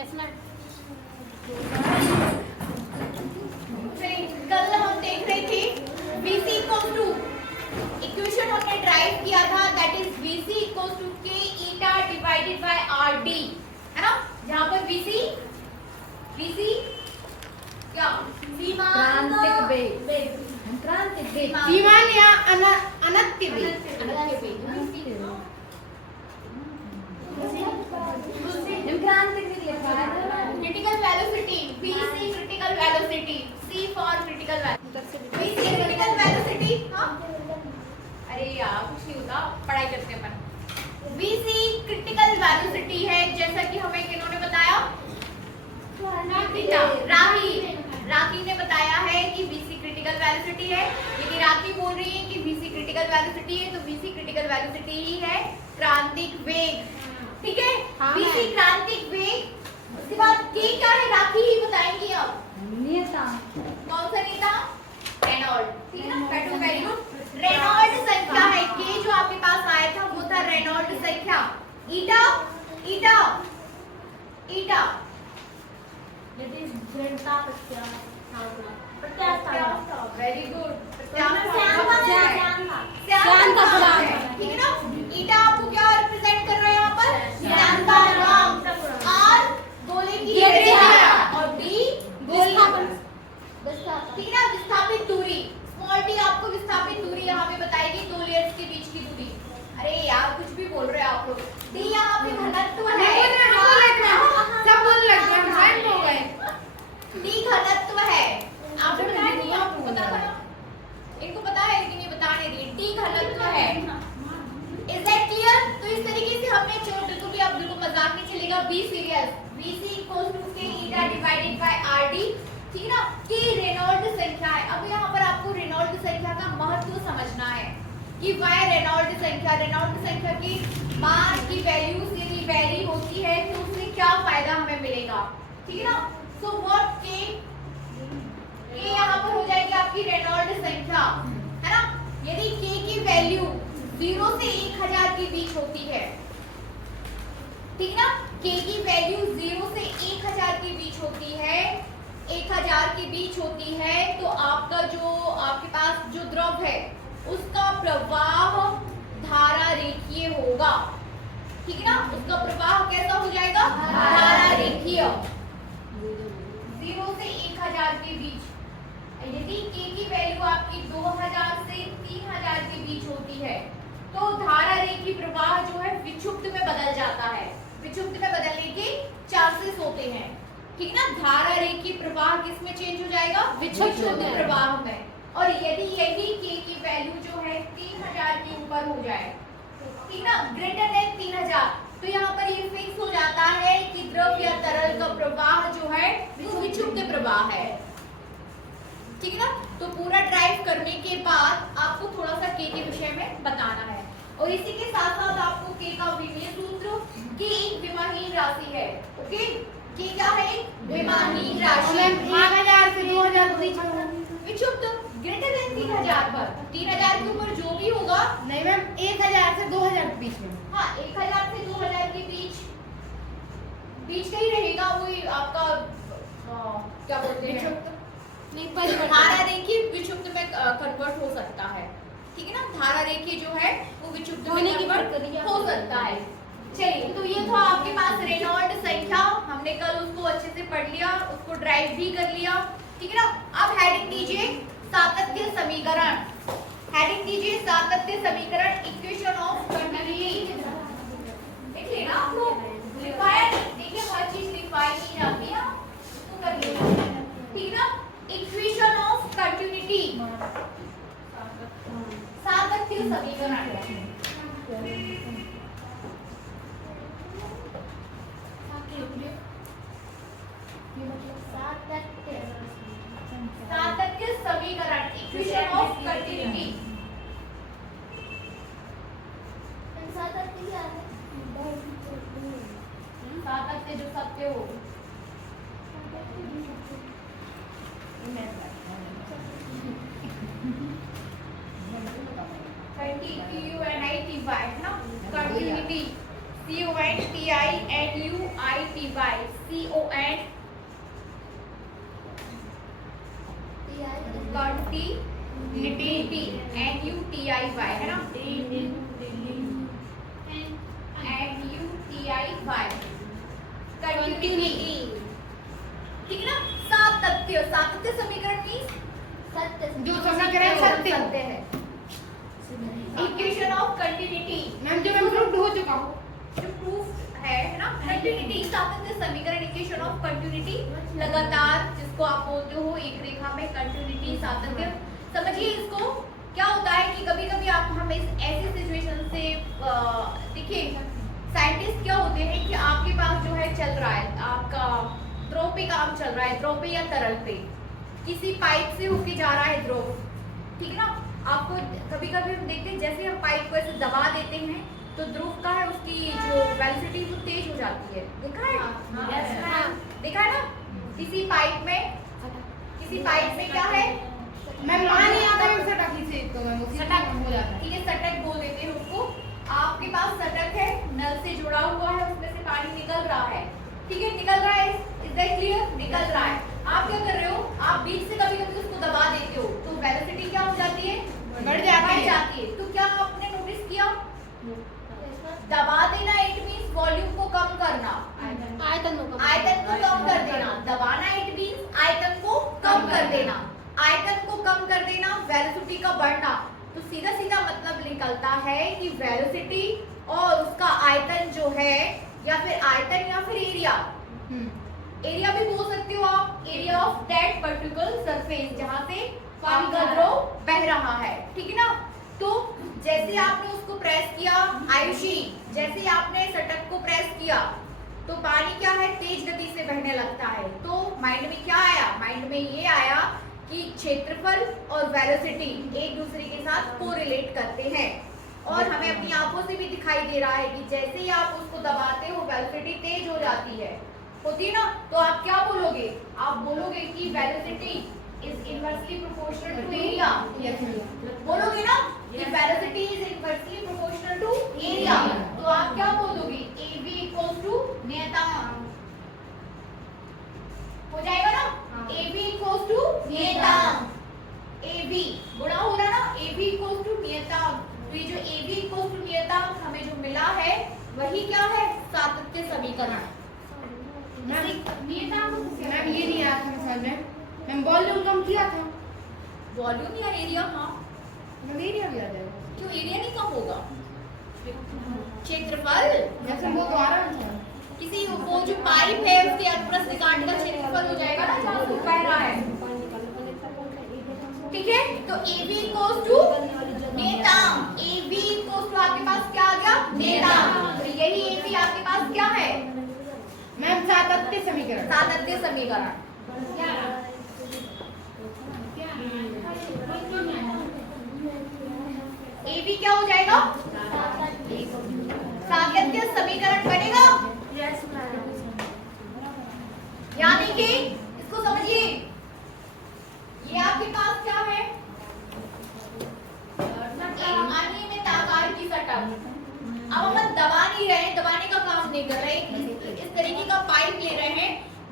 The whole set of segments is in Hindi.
Yes ma'am. कल हम देख रहे थे VC इक्वल टू इक्वेशन हमने ड्राइव किया था, that is VC equal to K eta divided by RD, है ना। जहां पर VC क्या क्रांतिक वेग, क्रांतिक वेग, सीमान या अनंत वेग, क्रांतिक वेग लिखा है। Critical velocity, VC critical velocity, C for critical velocity, VC critical velocity. हाँ, अरे यार कुछ नहीं होता, पढ़ाई करते हैं अपन। VC क्रिटिकल वेलोसिटी है, जैसा कि हमें किन्होंने बताया, राखी ने बताया है कि VC क्रिटिकल वेलोसिटी है। यदि राखी बोल रही है कि VC क्रिटिकल वेलोसिटी है, तो VC क्रिटिकल वेलोसिटी ही है क्रांतिक वेग, ठीक है। VC क्रांतिक वेग। उसके बाद K क्या है, राखी ही बताएंगी। अब नियता, कौन सा नेता, रेनॉल्ड, ठीक है ना। बेटू वेरी गुड। रेनॉल्ड संख्या है K, जो आपके पास आया था वो था रेनॉल्ड संख्या। ईटा वेरी गुड, ठीक है ना। ईटा आपको क्या रिप्रेजेंट कर रहा है यहाँ पर, श्यानता रंग। R गोले की त्रिज्या और D गोले, ठीक है ना, विस्थापित दूरी। स्मॉल डी आपको विस्थापित दूरी यहाँ पे बताएगी, दो लेयर्स के बीच की दूरी। अरे यार कुछ भी बोल रहे हैं आप लोग। D यहाँ पे घनत्व है, सब बोल रहे हैं, D घनत्व है। आपको बताया नहीं, आपको पता था ना, इनको पता है लेकिन ये बता नहीं रही। D घनत्व है। Is that clear? तो इस तरीके से हमने चलो बिल्कुल भी, अब बिल्कुल मजाक नहीं चलेगा, be serious. VC equals to K eta divided by RD, ठीक है ना। K रेनॉल्ड संख्या है। अब यहाँ पर आपको रेनॉल्ड संख्या का महत्व समझना है कि वाई रेनॉल्ड संख्या की मास की वैल्यू यदि वेरी होती है तो उससे क्या फायदा हमें मिलेगा, ठीक है ना। सो व्हाट K यहाँ पर हो जाएगी आपकी रेनॉल्ड संख्या, है ना। यदि K की वैल्यू 0 से 1000 के बीच होती है, ठीक ना, K की वैल्यू 0 से 1000 के बीच होती है, 1000 के बीच होती है, तो आपका जो आपके पास जो द्रव है उसका प्रवाह धारा रेखीय होगा, ठीक है ना। उसका प्रवाह कैसा हो जाएगा, धारा रेखीय। 0 से 1000 के बीच। यदि K की वैल्यू आपकी 2000 से 3000 के बीच होती है, तो धारा रेखीय प्रवाह जो है विक्षुब्ध में बदल जाता है। विक्षुब्ध में बदलने के चांसेस होते हैं, ठीक ना। धारा रेखीय प्रवाह किस में चेंज हो जाएगा, विक्षुब्ध प्रवाह में। और यदि यही K की वैल्यू जो है 3000 के ऊपर हो जाए, ठीक ना, ग्रेटर देन 3000, तो यहाँ पर ये फिक्स हो जाता है कि द्रव या तरल का प्रवाह जो है वो विक्षुब्ध प्रवाह है, ठीक है ना। तो पूरा ड्राइव करने के बाद आपको थोड़ा सा K के विषय में बताना है, और इसी के साथ साथ आपको K का विमीय सूत्र, K एक विमाहीन राशि है, ओके। K क्या है, विमाहीन राशि। 1000 से 2000 के बीच विक्षुब्ध ग्रेटर देन 3000 पर, 3000 के ऊपर जो भी होगा, नहीं मैम, 1000 से 2000 के बीच में। हाँ 1000 से 2000 के बीच का ही रहेगा, वही आपका क्या बोलते हैं, धारा रेखीय विक्षुब्ध में कन्वर्ट हो सकता है, ठीक है ना। धारा रेखीय जो है वो विक्षुब्ध में कन्वर्ट हो सकता है। चलिए, तो ये था आपके पास रेनॉल्ड संख्या, हमने कल उसको अच्छे से पढ़ लिया, उसको ड्राइव भी कर लिया, ठीक है ना। अब हेडिंग दीजिए सातत्य समीकरण, हेडिंग दीजिए सातत्य समीकरण, इक्वेशन ऑफ कंटिन्यूटी। देख लेना आप लोग, लिखवाया देखिए, हर चीज लिखवाई नहीं जाती है, तो कर लेना, ठीक ना। इक्वेशन ऑफ कंटिन्यूटी, सातत्य समीकरण, सातत्य समीकरण, इक्वेशन ऑफ कंटिन्यूटी। सातत्य जो सत्य हो, कंटिन्यूटी ना, कंटिन्यूटी Continuity NUTIY है ना, NUTIY continuity, ठीक है ना। सातत्य, सातत्य समीकरण मीन्स सत्य, जो समीकरण सत्य है। इक्वेशन ऑफ कंटिन्यूटी मैम जो मैं प्रूफ हो चुका हूँ, जो प्रूफ है ना, कंटिन्यूटी सातत्य समीकरण, इक्वेशन ऑफ कंटिन्यूटी, लगातार जिसको आप बोलते हो एक रेखा में कंटिन्यूटी सातत्य। समझिए इसको, क्या होता है कि कभी कभी आप हमें ऐसे सिचुएशन से देखिए, साइंटिस्ट क्या होते हैं कि आपके पास जो है चल रहा है, आपका द्रव पे काम चल रहा है, द्रव पे या तरल पे, किसी पाइप से होके जा रहा है द्रव, ठीक है ना। आपको कभी कभी हम देखते हैं जैसे हम पाइप को ऐसे दबा देते हैं तो ध्रुव का है उसकी जो वेलोसिटी वो तेज हो जाती है, देखा है? देखा है ना, किसी पाइप में क्या है मैं मान ही आता हूँ सटक ही से तो मैं उसी सटक हो जाता है। ठीक है, सटक बोल देते हैं उसको। आपके पास सटक है, नल से जुड़ा हुआ है, उसमें से पानी निकल रहा है, ठीक है, निकल रहा है, इज दैट क्लियर? निकल रहा है। आप क्या कर रहे हो, आप बीच से कभी कभी उसको दबा देते हो तो वेलोसिटी क्या हो जाती है, बढ़ जाती है। तो क्या आपने नोटिस किया, दबा देना इट मींस वॉल्यूम को कम करना, आयतन को कम कर देना। दबाना इट मींस आयतन को कम कर देना, आयतन को कम कर देना, वेलोसिटी का बढ़ना। तो सीधा सीधा मतलब निकलता है कि वेलोसिटी और उसका आयतन जो है, या फिर आयतन या फिर एरिया, एरिया भी बोल सकते हो आप, area of that particular surface जहां से पानी का द्रव बह रहा है, ठीक है ना। तो जैसे आपने उसको प्रेस किया, आयुषी, जैसे आपने सटक को प्रेस किया तो पानी क्या है, तेज गति से बहने लगता है। तो माइंड में क्या आया, माइंड में ये आया कि क्षेत्रफल और वेलोसिटी एक दूसरे के साथ कोरिलेट करते हैं, और हमें अपनी आंखों से भी दिखाई दे रहा है कि जैसे ही आप उसको दबाते हो वेलोसिटी तेज हो जाती है, होती है ना। तो आप क्या बोलोगे, आप बोलोगे कि velocity is inversely proportional to area, बोलोगे ना कि velocity is inversely proportional to area. तो आप क्या बोल दोगे, AB इक्वल्स टू नियतांक, हो जाएगा ना, AB इक्वल्स टू नियतांक, AB गुणा हो रहा ना, AB इक्वल्स टू नियतांक। तो ये जो AB इक्वल्स टू नियतांक हमें जो मिला है वही क्या है, सातत्य समीकरण। मैम ये नहीं आया था समझ में, मैम वॉल्यूम कम किया था, वॉल्यूम या एरिया, हाँ मैम एरिया भी आ जाएगा, क्यों एरिया नहीं कम होगा, क्षेत्रफल जैसे वो तो आ रहा है किसी वो जो पाइप है उसके अनुप्रस्थ काट का क्षेत्रफल हो जाएगा ना, जहाँ से बह रहा है, ठीक है। तो AB इक्वल्स टू नियतांक, AB इक्वल्स टू आपके पास क्या आ गया, नियतांक। तो यही AB आपके पास क्या है, मैम सातत्य समीकरण, सातत्य समीकरण। AB क्या हो जाएगा, सातत्य समीकरण बनेगा। यानी कि इसको समझिए, ये आपके पास क्या है, एक अनियमित आकार की सटक। अब हम दबा नहीं रहे हैं, दबाने का काम नहीं कर रहे, इस तरीके का पाइप ले रहे हैं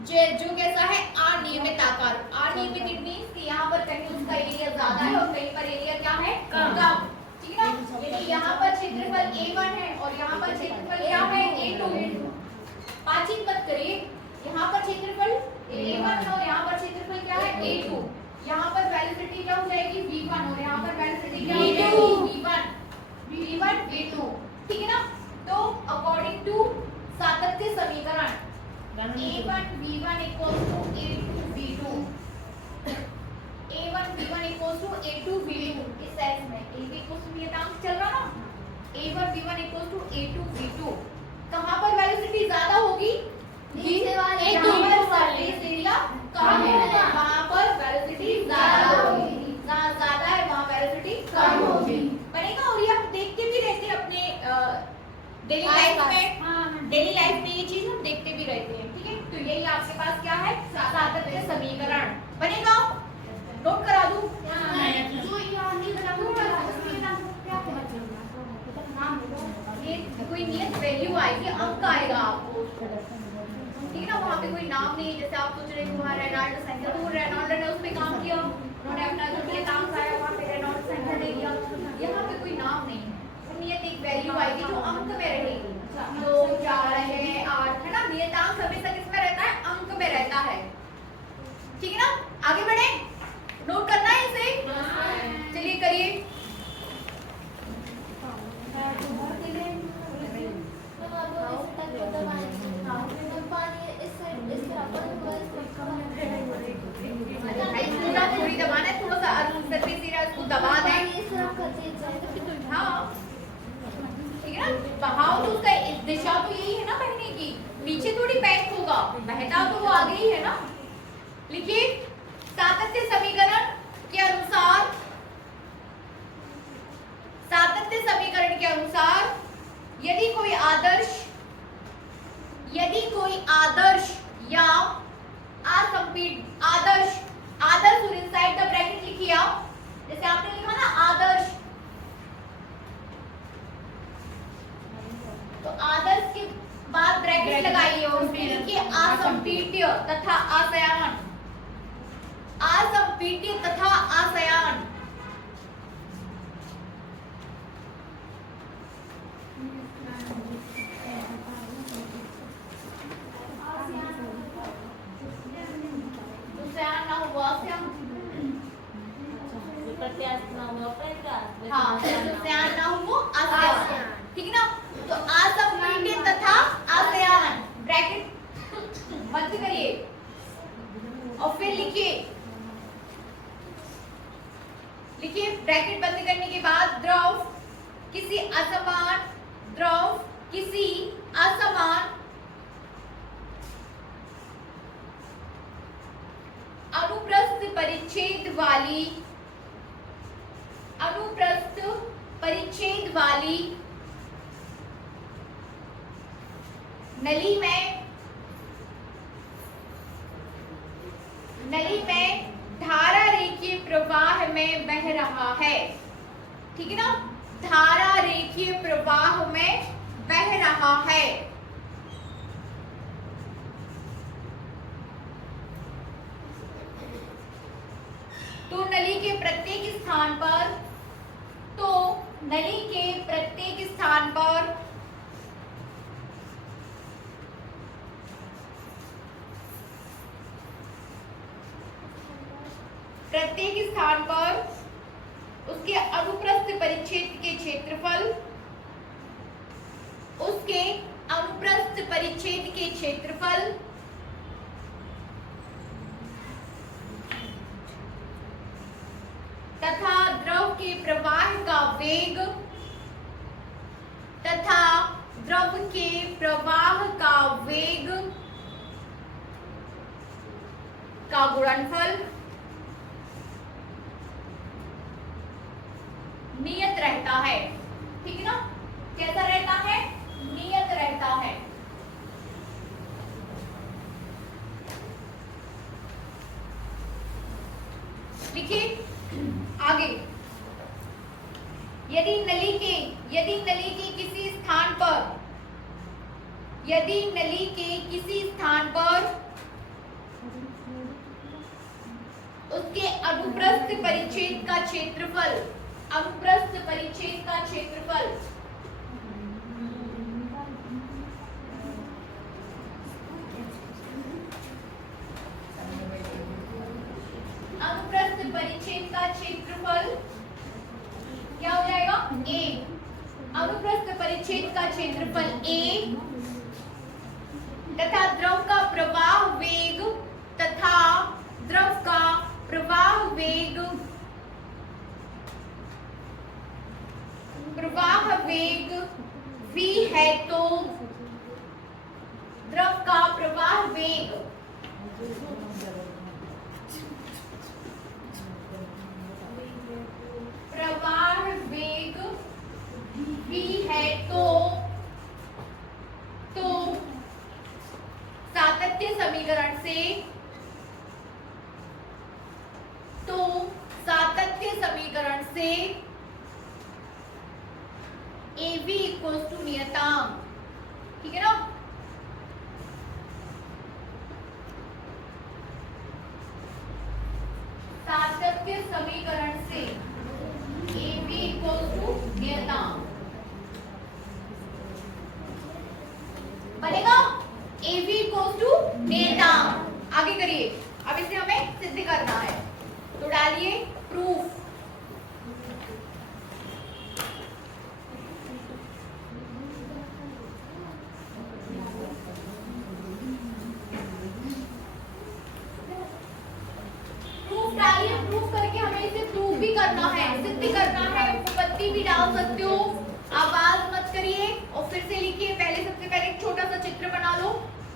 जो कैसा है, अनियमित आकार। अनियमित इट मींस कि यहाँ पर कहीं उसका एरिया ज्यादा है और कहीं पर एरिया क्या है, कम, ठीक है ना। यानी यहाँ पर क्षेत्रफल A1 है और यहाँ पर क्षेत्रफल क्या है, A2। बातचीत मत करिए, यहाँ पर क्षेत्रफल A1 है और यहाँ पर क्षेत्रफल क्या है, A2। यहाँ पर वेलोसिटी क्या हो जाएगी, V1, और यहाँ पर वेलोसिटी क्या हो जाएगी, V1, V2, ठीक है ना। तो अकॉर्डिंग टू सातत्य समीकरण A1 V1 equals to A2 V2, A1 V1 equals to A2 V2। इस सेंस में AB equals to नियतांक चल रहा ना, A1 V1 equals to A2 V2। कहाँ पर वेलोसिटी ज्यादा होगी, नीचे वाले, जहाँ पर सरफेस एरिया कम है वहाँ पर वेलोसिटी ज्यादा होगी, जहाँ ज्यादा है वहाँ वेलोसिटी कम होगी, बनेगा। और ये हम देखते भी रहते हैं अपने डेली लाइफ में, डेली लाइफ में ये चीज हम देखते भी रहते हैं, ठीक है। तो यही आपके पास क्या है, सातत्य समीकरण बनेगा। नोट करा दूं, जो यहाँ नहीं बना कोई नियत वैल्यू आएगी, अंक आएगा आपको, ठीक है ना। वहाँ पे कोई नाम नहीं, जैसे आप सोच रहे हैं वहाँ रेनॉल्ड संख्या, तो रेनॉल्ड ने उस पे काम किया, उन्होंने अपना जो नियतांक आया वहाँ पे रेनॉल्ड संख्या दे दिया। यहाँ पे कोई नाम नहीं है, नियत एक वैल्यू आएगी जो अंक में रहेगी, 2 4 है 8 है ना। नियतांक हमेशा किसमें रहता है, अंक में रहता है, ठीक है ना। आगे बढ़े, नोट करना है इसे, चलिए करिए। पूरा थोड़ी दबाना है, थोड़ा सा सरफेस एरिया इसको दबा दें, हाँ ठीक है ना। बहाव तो उसका दिशा तो यही है ना बहने की, पीछे थोड़ी बैक होगा, बहता तो वो आगे ही है ना। लिखिए, सातत्य समीकरण के अनुसार, सातत्य समीकरण के अनुसार यदि कोई आदर्श या असंपीडित आदर्श और इनसाइड द ब्रैकेट लिखिए आप, जैसे आपने लिखा ना आदर्श, तो आदर्श के बाद ब्रैकेट लगाइए और उसमें लिखिए असंपीड्य तथा असयान, असंपीड्य तथा असयान। हाँ, ठीक है ना। तो असंपीड्य तथा असयान ब्रैकेट बंद करिए और फिर लिखिए ब्रैकेट बंद करने के बाद द्रव किसी असमान अनुप्रस्थ परिच्छेद वाली नली में धारा रेखीय प्रवाह में बह रहा है, ठीक है ना। धारा रेखीय प्रवाह में बह रहा है, तो नली के प्रत्येक स्थान पर उसके अनुप्रस्थ परिच्छेद के क्षेत्रफल तथा द्रव के प्रवाह का वेग का गुणनफल नियत रहता है, ठीक है ना। कैसा रहता है, नियत रहता है। लिखिए आगे, यदि नली के किसी स्थान पर उसके अनुप्रस्थ परिच्छेद का क्षेत्रफल क्या हो जाएगा, A। अनुप्रस्थ परिच्छेद का क्षेत्रफल A तथा द्रव का प्रवाह वेग v है, तो द्रव का प्रवाह वेग v है, तो सातत्य समीकरण से AB इक्वल्स टू नियतांक, ठीक है ना। सातत्य समीकरण से AB इक्वल्स टू नियतांक बनेगा, AB इक्वल्स टू नियतांक। आगे करिए, अब इसे हमें सिद्ध करना है, तो डालिए प्रूफ। प्रूफ करके हमें इसे प्रूफ भी करना है, सिद्ध करना है। उपपत्ति भी डाल सकते हो, आवाज मत करिए और फिर से लिखिए। पहले सबसे पहले एक छोटा सा चित्र बना लो,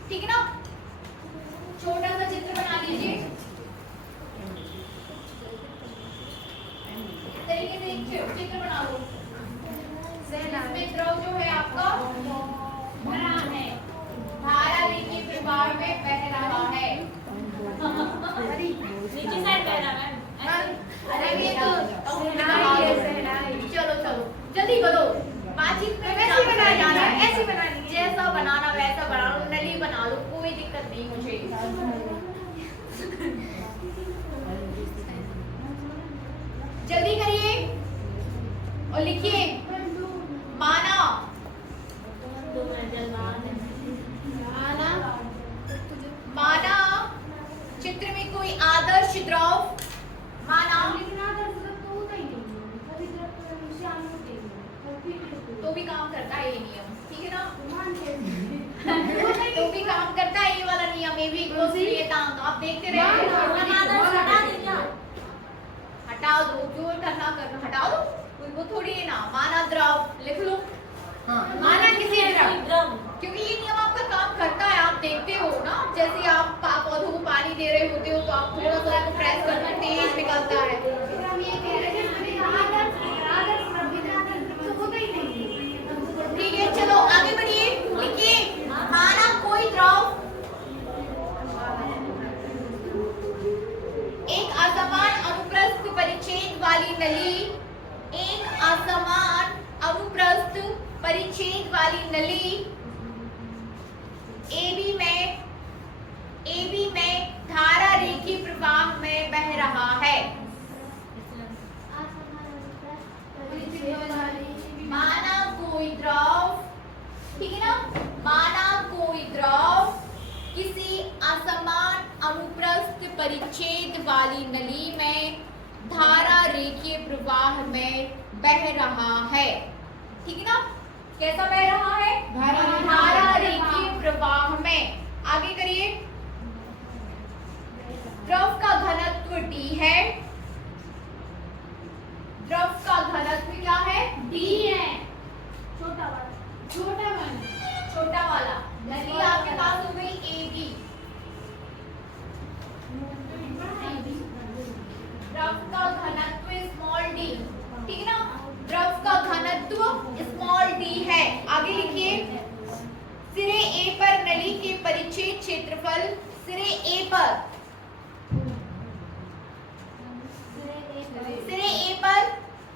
ठीक है ना। छोटा सा चित्र बना लीजिए, इस तरीके से एक चित्र बना लो। इसमें द्रव जो है आपका भरा है, धारा रेखीय प्रवाह में बह रहा है। नीचे साइड बह रहा है। अरे ये तो चलो चलो जल्दी करो, बातचीत में वैसे बनाना है, ऐसे बनानी है, जैसा बनाना वैसा बना लो, नली बना लो, कोई दिक्कत नहीं मुझे। जल्दी करिए और लिखिए। माना माना चित्र में कोई आदर्श द्रव, माना तो भी काम करता है ये नियम, ठीक है ना। तो भी काम करता है ये वाला नियम, ये भी इक्वल्स टू नियतांक। आप देखते रहिए, हटा दो, जो करना करना हटा दो, वो थोड़ी है ना। माना द्रव लिख लो, माना किसी द्रव, क्योंकि ये नियम आपका काम करता है। आप देखते हो ना, जैसे आप पौधों को पानी दे रहे होते हो तो आप थोड़ा सा प्रेस करना, तेज निकलता है। ठीक है, चलो आगे बढ़िए, लिखिए। माना कोई द्रव एक असमान अनुप्रस्थ परिच्छेद वाली नली, एक असमान अनुप्रस्थ परिच्छेद वाली नली AB में धारा रेखीय प्रवाह में बह रहा है। माना कोई द्रव, ठीक है ना, माना कोई द्रव किसी असमान अनुप्रस्थ परिच्छेद वाली नली में धारा रेखीय प्रवाह में बह रहा है, ठीक है ना। कैसा बह रहा है? धारा रेखीय प्रवाह में। आगे करिए। द्रव का घनत्व D है, द्रव का घनत्व क्या है? D है, छोटा वाला। नली आपके पास हो गई AB, द्रव का घनत्व स्मॉल d, ठीक है ना। द्रव का घनत्व स्मॉल d है। आगे लिखिए। सिरे A पर नली के परिच्छेद क्षेत्रफल, सिरे A पर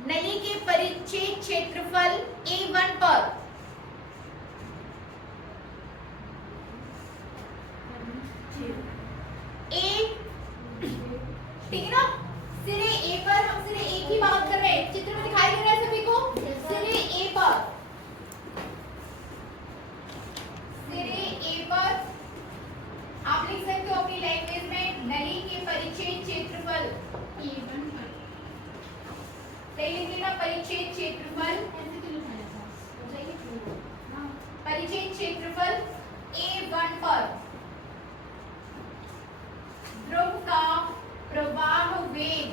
नली के परिच्छेद क्षेत्रफल A1 पर ठीक है ना। सिरे A पर, हम सिरे A की बात कर रहे हैं, चित्र में दिखाई दे रहा है सभी को। सिरे A पर आप लिख सकते हो अपनी लैंग्वेज में, नली के परिच्छेद क्षेत्रफल A1 पर, सही लिखिएगा। परिच्छेद क्षेत्रफल, परिच्छेद क्षेत्रफल A1 पर द्रव का प्रवाह वेग,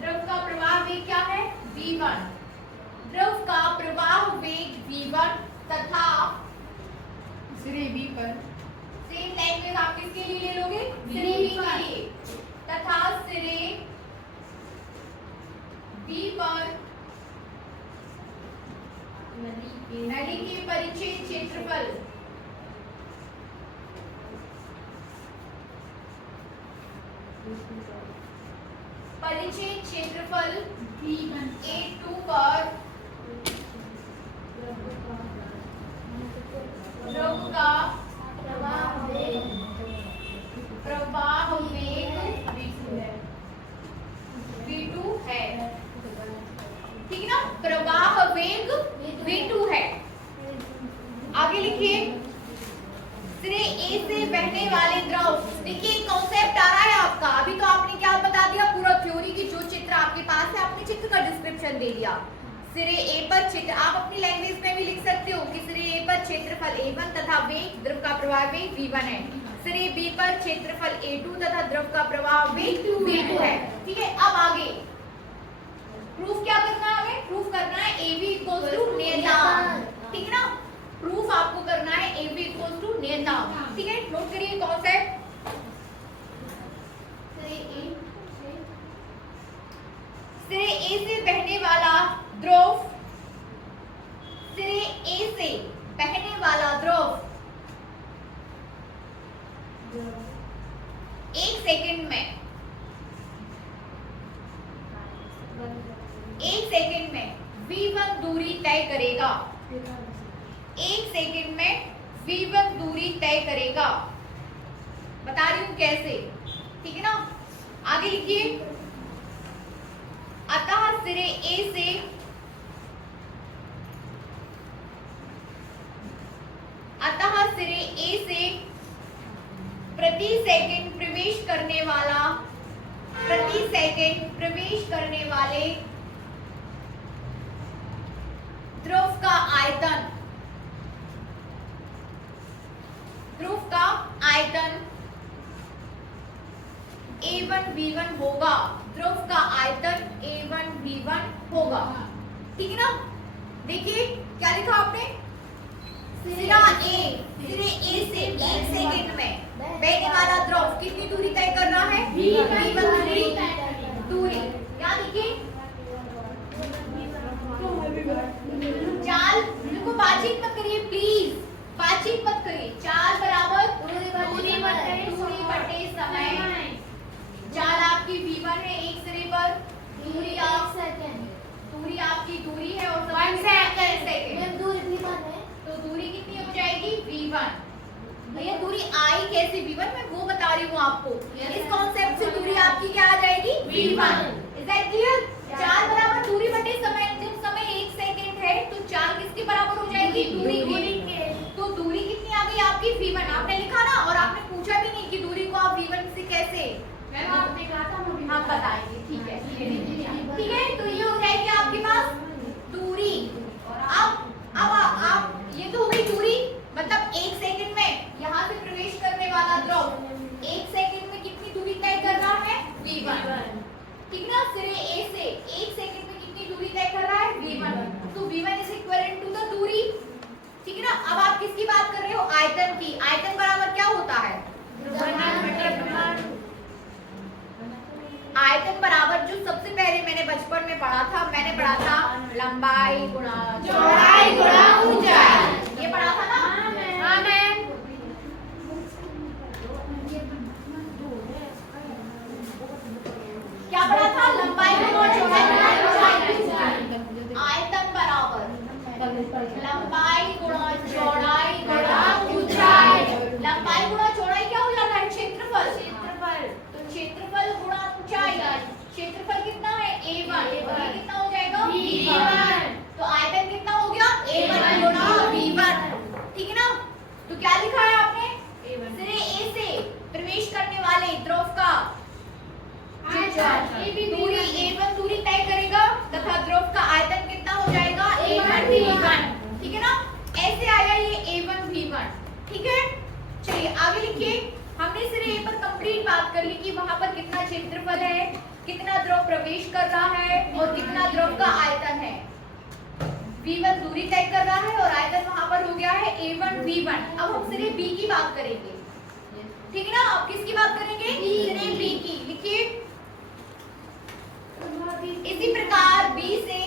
द्रव का प्रवाह वेग क्या है? V1। द्रव का प्रवाह वेग V1 तथा सिरे B पर, सेम लैंग्वेज आप किसके लिए ले लोगे? सिरे B के लिए, तथा सिरे B पर नली के परिच्छेद क्षेत्रफल A2 पर सिरे ए से बहने वाले द्रव। देखिए कॉन्सेप्ट आ रहा है आपका। अभी तो आपने क्या बता दिया, पूरा थ्योरी की जो चित्र आपके पास है आपने चित्र का डिस्क्रिप्शन दे दिया। सिरे ए पर क्षेत्र, आप अपनी लैंग्वेज में भी लिख सकते हो कि सिरे ए पर क्षेत्रफल A1 तथा वेग द्रव का प्रवाह वेग V1 है। सिरे बी पर क्षेत्रफल A2 तथा द्रव का प्रवाह वेग V2 है। ठीक है, अब आगे प्रूफ क्या करना है, हमें प्रूफ करना है AB इक्वल्स टू नियतांक। ठीक है ना, प्रूफ आपको करना है AB इक्वल्स टू नियतांक। ठीक है, नोट करिए कॉन्सेप्ट। सिरे ए से बहने वाला द्रव, सिरे ए से बहने वाला द्रव 1 सेकंड में 1 सेकंड में V1 दूरी तय करेगा। 1 सेकंड में V1 दूरी तय करेगा। बता रही हूं कैसे। ठीक है ना, आगे लिखिए। अतः सिरे ए से प्रति सेकंड प्रवेश करने वाले ध्रुव का आयतन A1 V1 होगा। ध्रुव का आयतन A1 V1 होगा। ठीक है ना, देखिए क्या लिखा आपने, सिरे ए से 1 सेकंड में बहने वाला द्रव कितनी दूरी तय कर रहा है, V1 दूरी। क्या देखिए, चाल, देखो बातचीत मत करिए प्लीज, बातचीत मत करिए। चाल बराबर दूरी बटे समय। चाल आपकी V1 है 1 सिरे पर, दूरी आपकी दूरी है और समय सेकंड। तो दूरी कितनी हो जाएगी, V1। भैया दूरी आई कैसे V1, मैं वो बता रही हूँ आपको। इस कॉन्सेप्ट से दूरी आपकी क्या आ जाएगी, V1। Is that clear? चाल बराबर दूरी बटे समय। जब समय 1 सेकंड है तो चाल किसके बराबर हो जाएगी, दूरी के। तो दूरी कितनी आ गई आपकी, V1। आपने लिखा ना, और आपने पूछा भी नहीं कि दूरी को आप V1 से कैसे, मैम आपने कहा था हम बताएंगे। ठीक है, ठीक है, तो ये हो जाएगी आपके पास दूरी। अब आप ये तो हो गई दूरी, मतलब 1 सेकंड में यहाँ से प्रवेश करने वाला द्रव 1 सेकंड में कितनी दूरी तय कर रहा है, V1। ठीक ना, सिरे ए से 1 सेकंड में कितनी दूरी तय कर रहा है, V1। तो V1 is equivalent to the दूरी। ठीक है ना, अब आप किसकी बात कर रहे हो, आयतन की। आयतन बराबर क्या होता है, आयतन बराबर, जो सबसे पहले मैंने बचपन में पढ़ा था, लंबाई गुणा चौड़ाई गुणा ऊंचाई। ये पढ़ा था ना, हाँ मैम। क्या पढ़ा था, लंबाई गुणा चौड़ाई गुणा ऊंचाई। आयतन बराबर लंबाई गुणा चौड़ाई गुणा ऊंचाई। लंबाई गुणा चौड़ाई क्या हो जाता है, क्षेत्रफल। तो क्षेत्रफल गुणा ऊंचाई। क्षेत्रफल कितना है, A1। ये कितना हो जाएगा, V1। तो आयतन कितना हो गया, A1 गुणा V1। ठीक है ना, तो क्या लिखा है आपने, सिरे ए से प्रवेश करने वाले द्रव का दूरी A1 दूरी तय करेगा तथा द्रव का आयतन कितना हो जाएगा, A1 V1। ठीक है ना, ऐसे आया ये A1 V1। ठीक है, चलिए आगे लिखिए। हमने सिरे ए पर कंप्लीट बात कर ली कि वहां पर कितना क्षेत्रफल है, कितना द्रव प्रवेश कर रहा है और कितना द्रव का आयतन है। V1 दूरी तय कर रहा है और आयतन वहां पर हो गया है A1 V1। अब हम सिरे B की बात करेंगे। ठीक है ना, अब किसकी बात करेंगे, सिरे B की। लिखिए, इसी प्रकार B से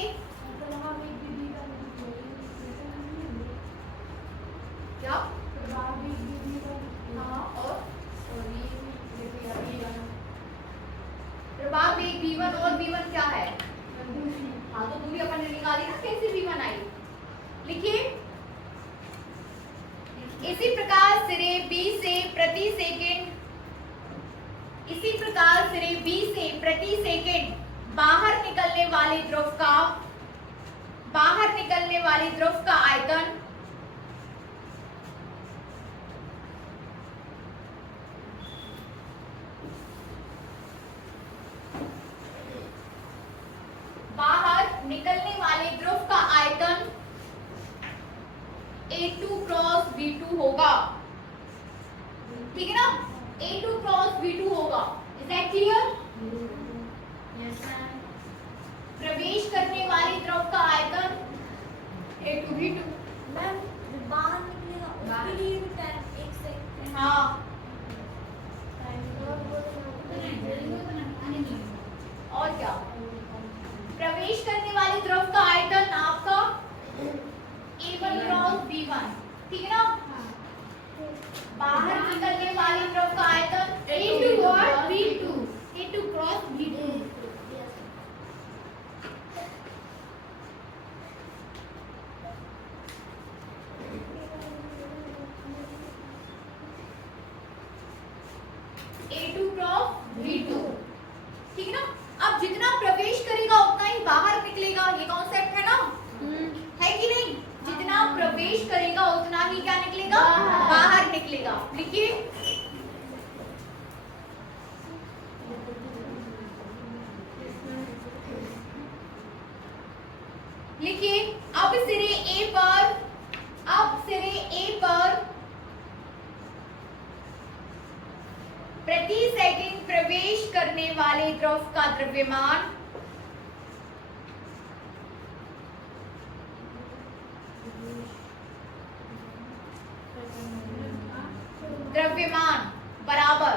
क्या, प्रभाव वेग V1 और V1 क्या है, हाँ तो दूरी अपन ने निकाली ना, कैसे V1 आई। लिखिए, इसी प्रकार सिरे B से प्रति सेकंड बाहर निकलने वाले द्रव का आयतन ठीक है ना, A2 क्रॉस V2 होगा। Is that clear? Yes ma'am. प्रवेश करने वाली द्रव का आयतन A2 V2। मैम बाहर निकलेगा उसके लिए भी टाइम 1 सेकंड। हाँ और क्या, प्रवेश करने वाली द्रव का आयतन आपका A1 क्रॉस B1, ठीक है ना। बाहर निकलने वाली द्रव का आयतन A2 और V2। A2 cross V2। A2 cross V2, ठीक है ना। अब जितना प्रवेश करेगा उतना ही बाहर निकलेगा, ये कॉन्सेप्ट है ना, है कि नहीं? जितना प्रवेश करेगा उतना ही क्या निकलेगा, बाहर निकलेगा। लिखिए, लिखिए अब सिरे A पर प्रति सेकंड प्रवेश करने वाले द्रव का द्रव्यमान बराबर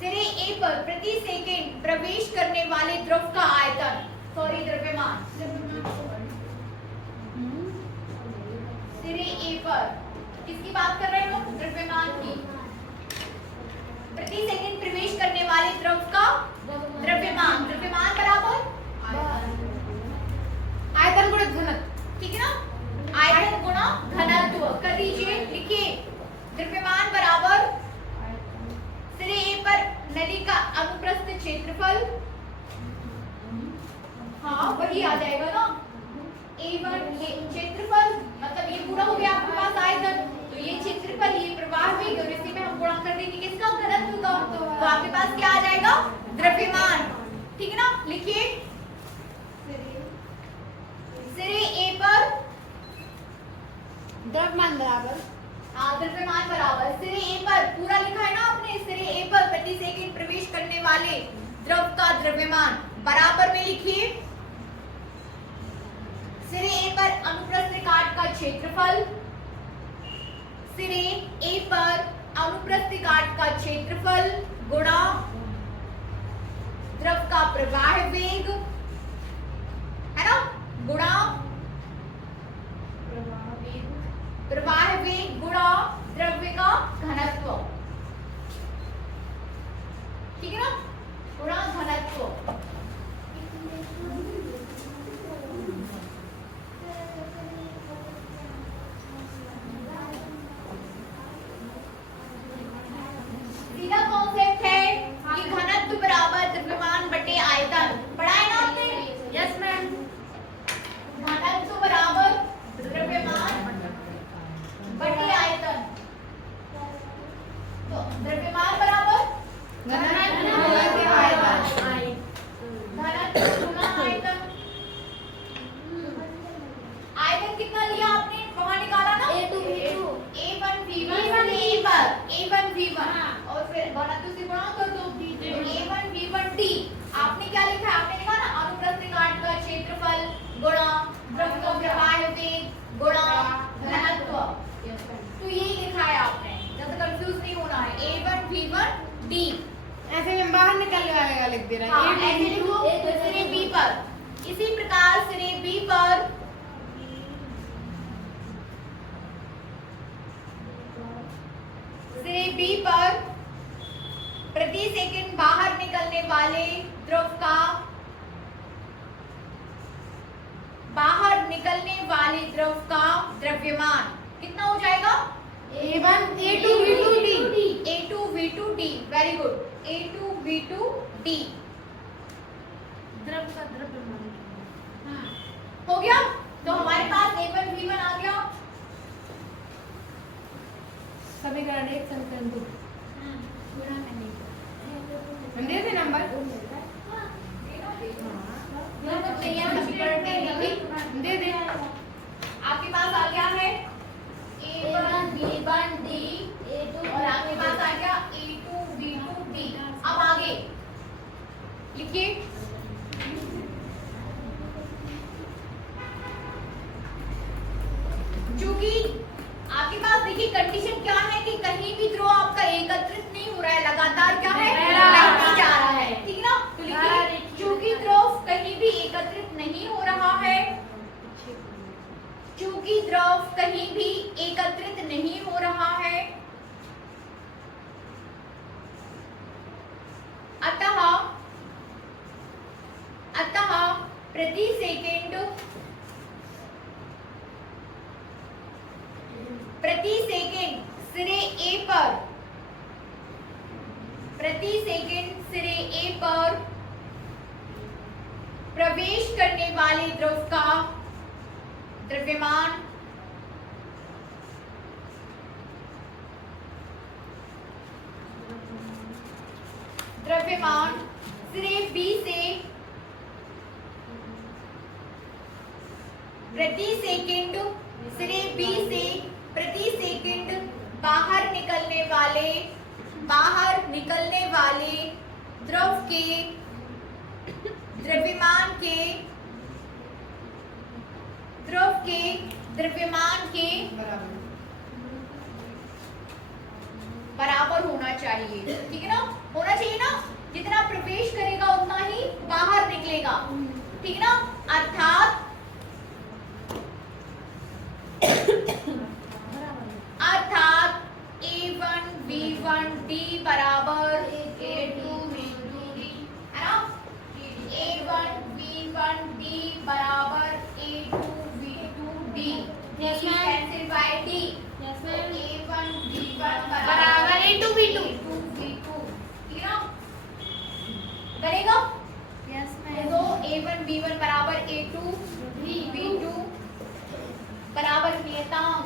सिरे A पर प्रति सेकंड प्रवेश करने वाले द्रव का आयतन, सॉरी द्रव्यमान, सिरे A पर किसकी बात कर रहे हैं हम? द्रव्यमान की। प्रति सेकंड प्रवेश करने वाले द्रव का द्रव्यमान बराबर आयतन गुणा घनत्व, ठीक है ना, आयतन गुणा घनत्व कर दीजिए। लिखिए, द्रव्यमान बराबर सिरे A पर नली का अनुप्रस्थ क्षेत्रफल, हाँ वही आ जाएगा ना, A1 ये क्षेत्रफल, मतलब ये पूरा हो गया आपके पास आयतन, तो ये क्षेत्रफल, ये प्रवाह वेग, और इसी में हम गुणा कर देंगे किसका? घनत्व का। तो आपके पास क्या आ जाएगा? द्रव्यमान, ठीक है ना। लिखिए, सिरे A पर द्रव्यमान बराबर, हाँ द्रव्यमान बराबर सिरे A पर, पूरा लिखा है ना आपने, सिरे A पर प्रति सेकंड प्रवेश करने वाले द्रव का द्रव्यमान बराबर में लिखिए सिरे A पर अनुप्रस्थ काट का क्षेत्रफल, सिरे A पर अनुप्रस्थ काट का क्षेत्रफल गुणा द्रव का प्रवाह वेग, है ना, गुणा प्रवाह वेग गुणा द्रव्य का घनत्व, ठीक है ना, गुणा घनत्व। सीधा कॉन्सेप्ट है कि घनत्व बराबर द्रव्यमान बटे आयतन, पढ़ा है ना आपने? Yes ma'am. घनत्व बराबर द्रव्यमान बटे आयतन, तो द्रव्यमान बराबर घनत्व बटे आयतन, घनत्व गुणा आयतन। आयतन कितना लिया आपने, वहां निकाला ना, A2 V2 A1 V1 A1 V1 और फिर घनत्व से गुणा कर दो, A1 V1 D। आपने क्या लिखा है? आपने लिखा ना अनुप्रस्थ काट का क्षेत्रफल गुणा द्रव का प्रवाह वेग गुणा घनत्व, तो यही लिखा है आपने, ज्यादा कंफ्यूज नहीं होना है। A1 V1 D ऐसे में बाहर निकलने वाले का लिख दे रहा हाँ, है। ऐसे लिखो सिरे B पर। इसी प्रकार सिरे B पर प्रति सेकंड बाहर निकलने वाले द्रव का द्रव्यमान कितना हो जाएगा? A1 A2 V2 D। A2 V2 D, very good, A2 V2 D द्रव का द्रव्यमान हो गया। तो हमारे पास A1 V1 आ गया। समीकरण 1 समीकरण 2 हम दे दे नंबर समीकरण दे दे। आपके पास आ गया है A1 V1 D A2 और प्रति सेकंड सिरे ए पर प्रवेश करने वाले द्रव का द्रव्यमान सिरे बी से प्रति सेकंड बाहर निकलने वाले द्रव के द्रव्यमान के बराबर होना चाहिए। ठीक है ना, होना चाहिए ना, जितना प्रवेश करेगा उतना ही बाहर निकलेगा। ठीक है ना, अर्थात A1 V1 D बराबर A2 V2 D, है ना। A1 V1 D बराबर A2 V2 D। Yes, ma'am. Cancel bye D। Yes, ma'am. A1 V1 बराबर A2 V2। ठीक है ना, बनेगा। Yes, तो A1 V1 बराबर A2 V2 बराबर नियतांक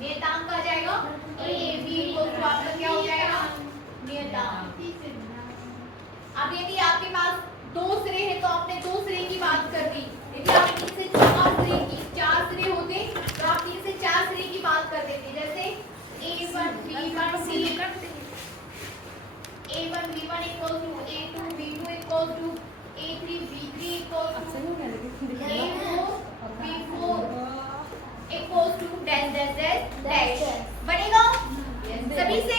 नियतांक आ जाएगा। A B को आपका क्या हो जाएगा, नियतांक। अब यदि आपके पास दो सिरे हैं तो आपने दो सिरे की बात कर दी। यदि आप 3 से 4 सिरे होते तो आप 3 से 4 सिरे की बात कर देते। जैसे A1 V1 equals to A2 V2 equals to A3 V3 equals to A4 V4 equals to dash dash dash dash। बनेगा? सभी से